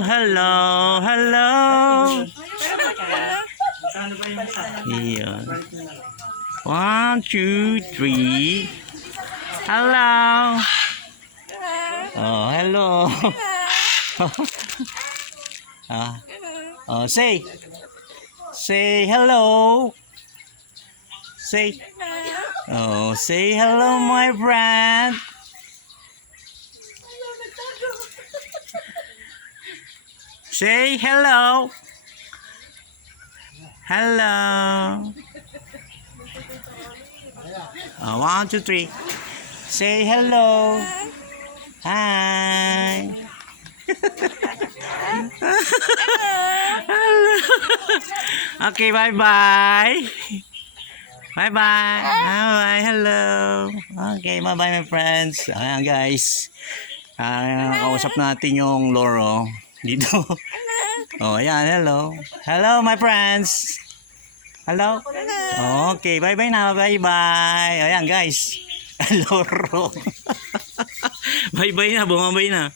hello, hello. Iyon. 1, 2, 3. Hello. Oh, hello. Say hello. Say hello, my friend. Say hello. Hello. 1, 2, 3. Say hello. Hi. Okay, bye-bye. Bye-bye. Bye-bye. Hello. Okay, bye-bye, my friends. Ayan, guys. Nakausap natin yung loro dito. Oh, ayan. Hello. Hello, my friends. Hello. Okay, bye-bye na. Bye-bye. Ayan, guys. Loro. Bye-bye na. Bumabay na.